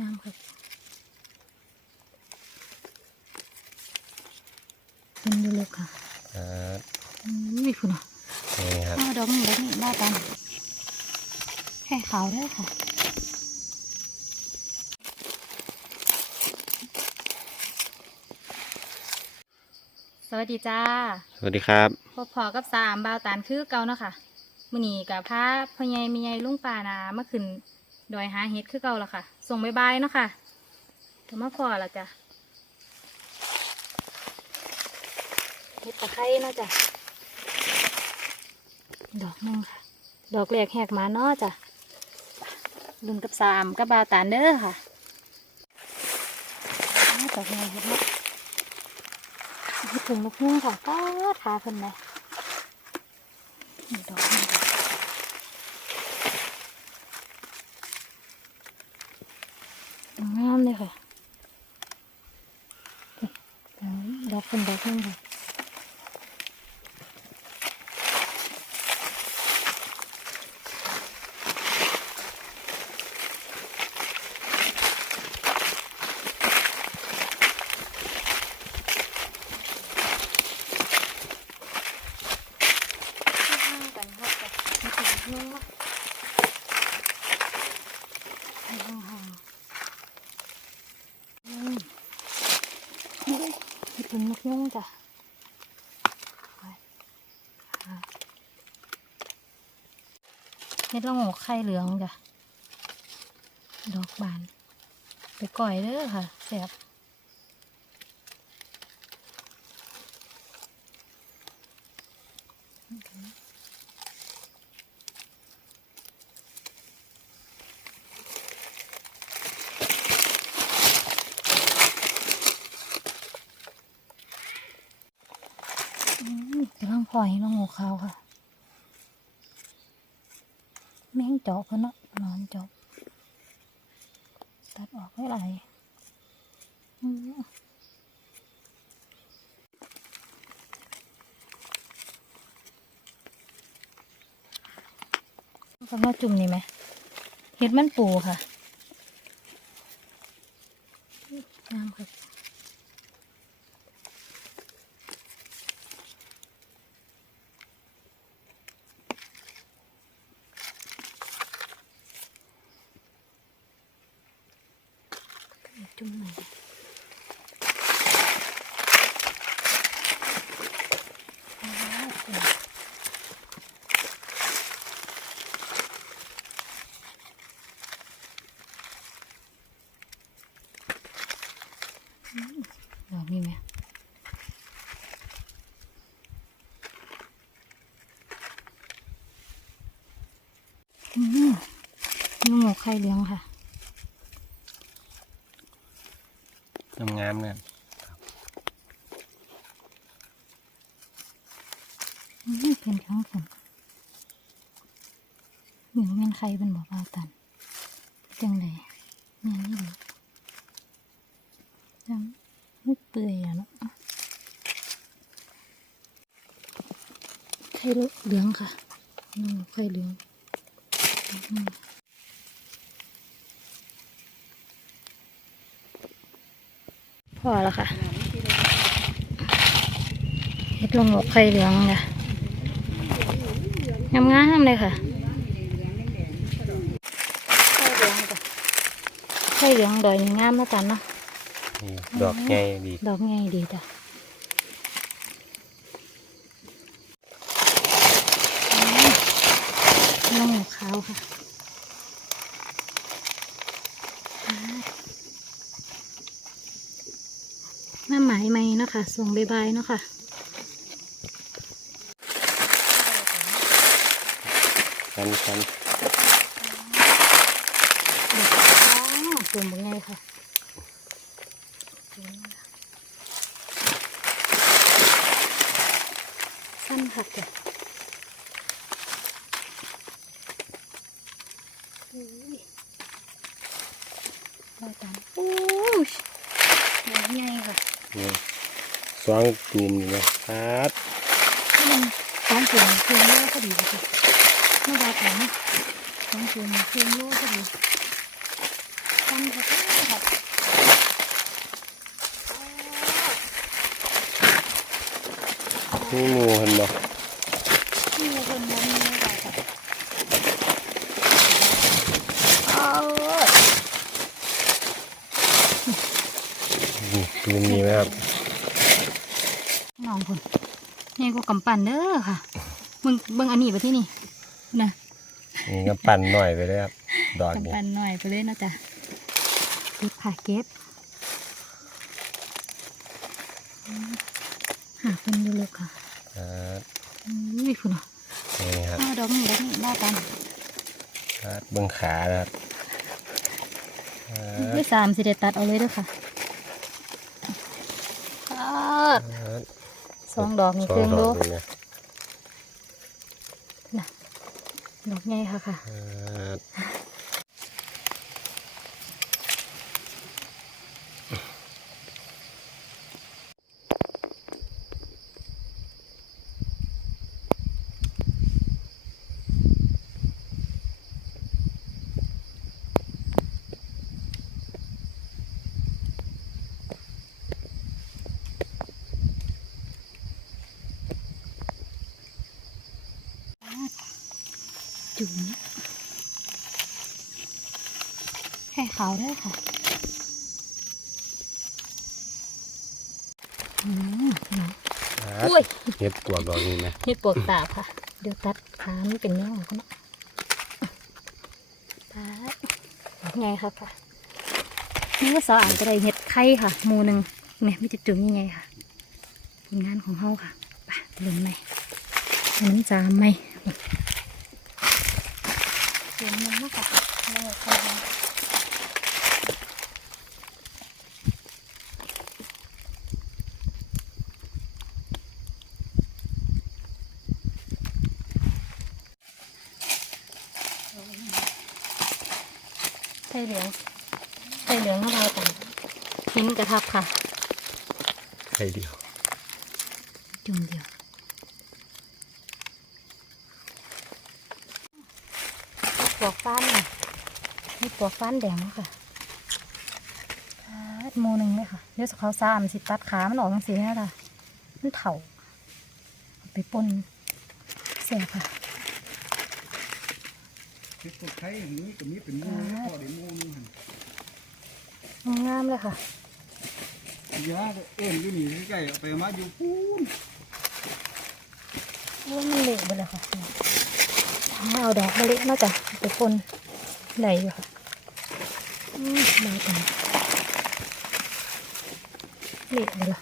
งามครับเป็นอยู่เลยค่ะอ่าอืมนี่คุณอะนี่ครับอ้าวดอกนี่ดอกนี่ได้กันแค่ขาวได้อค่ะสวัสดีจ้า สวัสดีครับพอพอกับสามบาวตานคือเก่าเนาะค่ะ มื้อนี้กับพาพ่อใหญ่แมีใหญ่ลุงป่านามาขึ้น ดอยหาเฮ็ดคือเก่าละค่ะ ส่งบายบายเนาะค่ะก็มาพอละจ้ะเฮ็ดตะไคร้เนาะจ้ะ ดอกนึงค่ะ ดอกแรกแหกมาเนาะจ้ะลุนกับสามกับบาตานเด้อค่ะดอกใหญ่เฮ็ดเนาะเฮ็ดถึงลูกนุ่งค่ะป้าขาเพิ่นเลยดอกนี่ดอก งามเลยค่ะดอกเป็นดอกนั่งค่ะ กันฮอดกันไม่ถึงนุ่งวะให้ห่างๆอืมนี่เลย เห็ดเป็นนกยุ่งจ้ะเม็ดละโงกไข่เหลืองจ้ะ ดอกบาน ไปก่อยเด้อค่ะแสบ อืมกำลังพล อยน้องงูขาวค่ะ แมงจอกเนเนาะนอนจอกตัดออกไว้ไหลายอืมก็มาจุ่มนี่ไหมเห็ดมันปูค่ะงามค่ะ ดอกมีไหมอืมนี่หมกไข่เลี้ยงค่ะงามๆเนี่ยอืมเป็นข้างฝนหนูเป็นใครเป็นบอกว่าตันจังไดแม่นี่เลย จังไม่เปื่อยอะเนาะไข่เหลืองค่ะอืมไข่เหลืองพอแล้วค่ะเฮ็ดลงหมกไข่เหลืองจ้ะงามงามเลยค่ะไข่เหลืองจ้ะไข่เหลืองดอยงามแล้วกันเนาะ นี่ดอกใหญ่ดีดอกไงดีจ้ะอืมน้องหมูขาวค่ะมาหมายไหมเนาะค่ะส่งบายบายเนาะค่ะคันคันจุ่มยังไงค่ะ สั้นค่ะจ้ะอุ้ยรอยตามโอ้ยดอกใหญ่ค่ะนี่สองจุ่มนี่นะครับถ้ามันสองจุ่มเครื่องโล่ก็ดีเลยค่ะไม่ได้แต่นะสองจุ่มเครื่องโล่ก็ดีฟันค่ะค่ะ นี่มูเห็นบ่นี่คนมองนี่ค่ะค่ะเอาดูมนี่ไหมครับน้องคนนี่ก็กำปั้นเด้อค่ะเบิ่งเบิ่งอันนี้ไปที่นี่นะนี่ก็ปั่นหน่อยไปเลยครับดอกนี่กำปั้นหน่อยไปเลยนะจ๊ะเก็บค่ะเก็บหาเป็นอยู่เลยค่ะ ครับอุ้ยคุณอะนี่ครับอ้าวดอกนี้ดอกนี้ได้กันครับเบื้องขานะครับครับไม่สามสิเดตัดเอาเลยเด้วยค่ะอ้าวครับสองดอกนี่สอเครื่องดดูอกนี่นะน่ะดอกใหญ่ค่ะค่ะ จุ่มแค่ขาวได้อค่ะอืมเนาะครับอุ้ยเห็ดปวกดอกนี้นะเห็ดปวกตาบค่ะ เดี๋ยวตัดขามันเป็นแนวของเขาเนาะตัดไงค่ะค่ะนี่ก็สาวอ่านก็ได้เห็ดไข่ค่ะหมูหนึ่งเนี่ยไม่จะจุ่มยังไงค่ะผลงานของเฮาค่ะไปเริ่มใหม่อันนั้นจามไหมเสียงมันมากค่ะเลิกค่ะใส่เหลืองใส่เหลืองเข้าไปกันหินกระทับค่ะ ไข่เดียว จุ่มเดียว ปลวกฟ้านน่ะมีปลวกฟ้านแดงแล้วค่ะตัดโมหนึ่งเลยค่ะเดี๋ยวสเขาสามสิตัดขา มันออกจังสีนี่ค่ะมันเถาเอาไปป่นเสียค่ะเฮ็ดตัวไข่อย่างนี้ก็มีเป็นหมูพอได้หมูนึงหั่นงามเลยค่ะยาก็เอ็นอยู่นี่ใกล้ๆเอาไปเอามาอยู่พูนว่ามันเละไปเลยค่ะถ้า เอาดอกมะลิน่าจะไปคนไหนอยู่ค่ะมได้กันเละไปเลย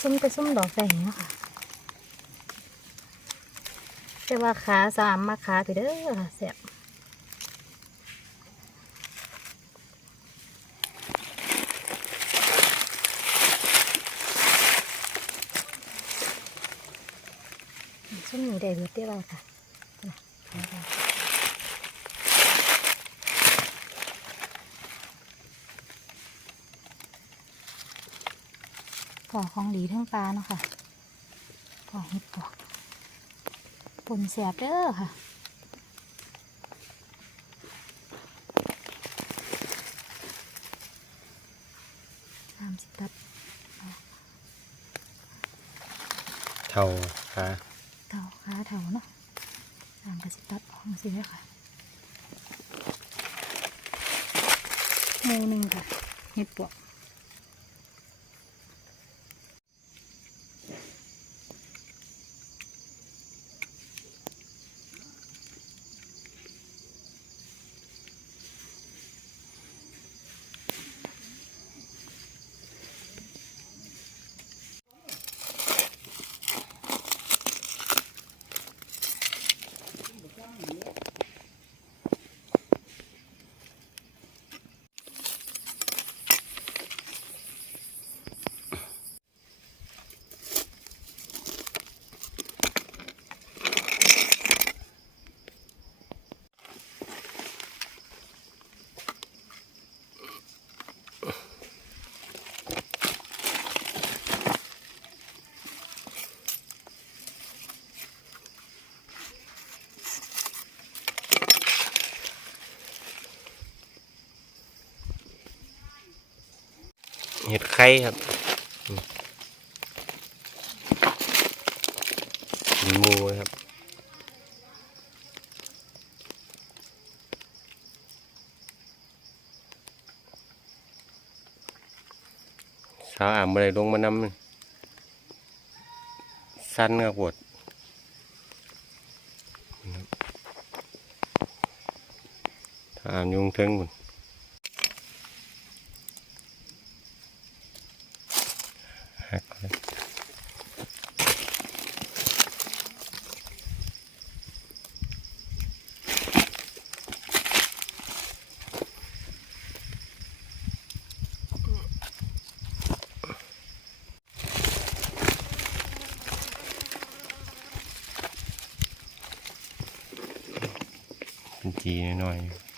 ซุ่มไปซุ่มดอกใส่เนาะค่ะแต่ว่าขาสามมาขาไปเด้อค่ะเสียบ ช่วงนี้ได้เบิดได้บ้างค่ะน่ะเอาไปก่อของดีทั้งปลาเนาะค่ะก่อเห็ดปวกปุ่นแสบเด้อค่ะตามสิตัดเท่าขา เถาขาเถาเนาะตามกระสิตัดออกสิเลยค่ะหมูหนึ่งค่ะเห็ดปวก เห็ดไข่ครับมูครับสาวอ่ามอะไรลงมานำสั้นครับปวดถ้าอ่ามยุงเทิงบุญ หักเลยเป็นจีน้อยๆ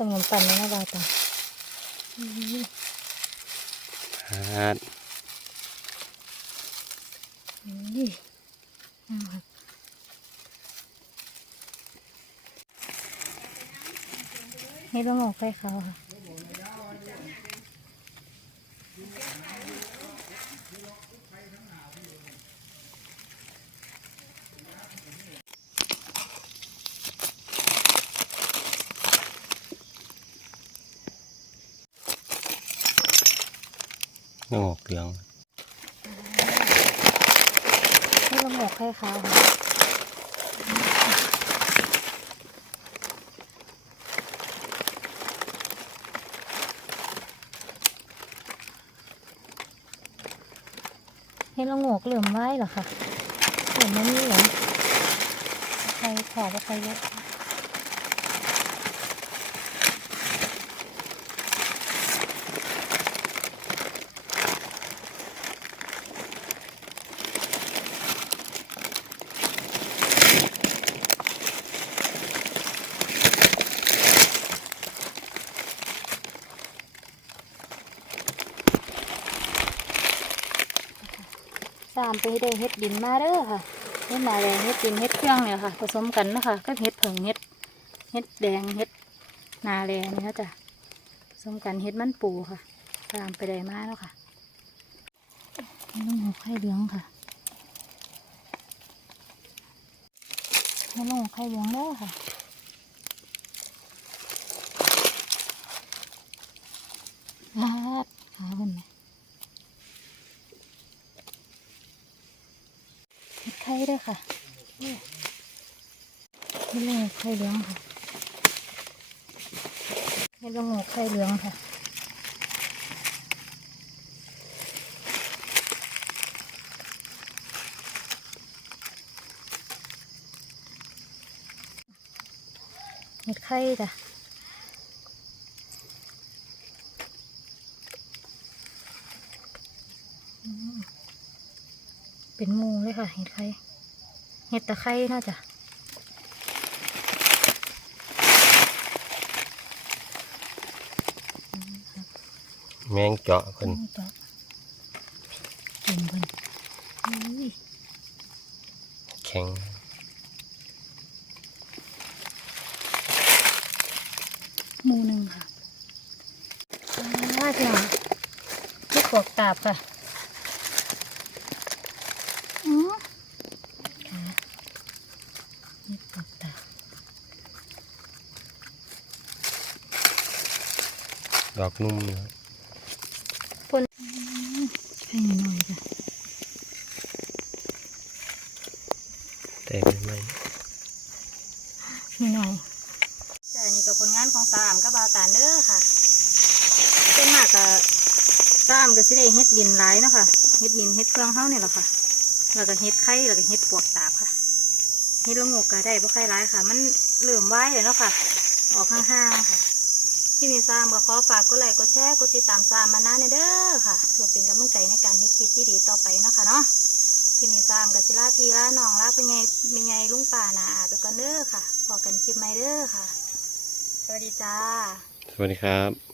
สมองปั่นเลยนะบาวตาฮาดนี่เอาครับนี่ต้องออกไปเขาค่ะ งออกเหลืองนี่ต้องออกไปเขาให้เราโงกเหลื่อมไว้เหรอคะเหลื่อมไม่มีเหรอใครขอบใครเยอะ สามไปได้เฮ็ดดินมาเด้อค่ะเฮ็ดนาแดงเฮ็ดดินเฮ็ดเครื่องเนี่ยค่ะ ผสมกันนะคะก็เฮ็ดเผิงเฮ็ดเฮ็ดแดงเฮ็ดนาแดงนี่ค่ะจ้ะผสมกันเฮ็ดมันปูค่ะ ตามไปได้มาแล้วค่ะน้องหัวไข่เหลืองค่ะน้องหัวไข่เหลืองเด้อค่ะลาดขาคนไหม เห็ ดไข่ด้วยค่ะนี่นี่ไข่เหลืองค่ะนี่ลงไข่เหลืองค่ะเห็ดไข่จ้ะเป็นมูเลยค่ะเห็ดไข่ เห็ดตะไคร้น่าจะแมงเจาะเพิ่นจอกกินเพิ่นอุ้ยแข็งหมูหนึ่งค่ะว้าจ้ะลูกกอกตาบค่ะอือค่ะลูกกอกตาบ ดอกนุ่มเนื้ออืมไข่หน่อยๆจ้ะแต่ไม่ไม่หน่อยๆจ้ะนี่ก็ผลงานของสามกับบาวตานเด้อค่ะเป็นมากกับสามก็สิได้เฮ็ดดินหลายเนาะค่ะเฮ็ดดินเฮ็ดเครื่องเฮาเนี่ยแหละค่ะแล้วก็เฮ็ดไข่แล้วก็เฮ็ดปวกตาบค่ะเฮ็ดละงกก็ได้บ่ค่อยร้ายค่ะ มันเริ่มไว้เลยเนาะค่ะ ออกห่างๆค่ะ พี่มีซามก็ขอฝากกดไลค์กดแชร์กดติดตามซามมานะเด้อค่ะเพื่อเป็นกำลังใจในการให้คลิปที่ดีต่อไปเนาะค่ะเนาะพี่มีซามกับศิลาพีลาน้องลาเป็นไงเป็นไงลุงป่านาอาไปก่อนเด้อค่ะ พอกันคลิปใหม่เด้อค่ะ สวัสดีจ้า สวัสดีครับ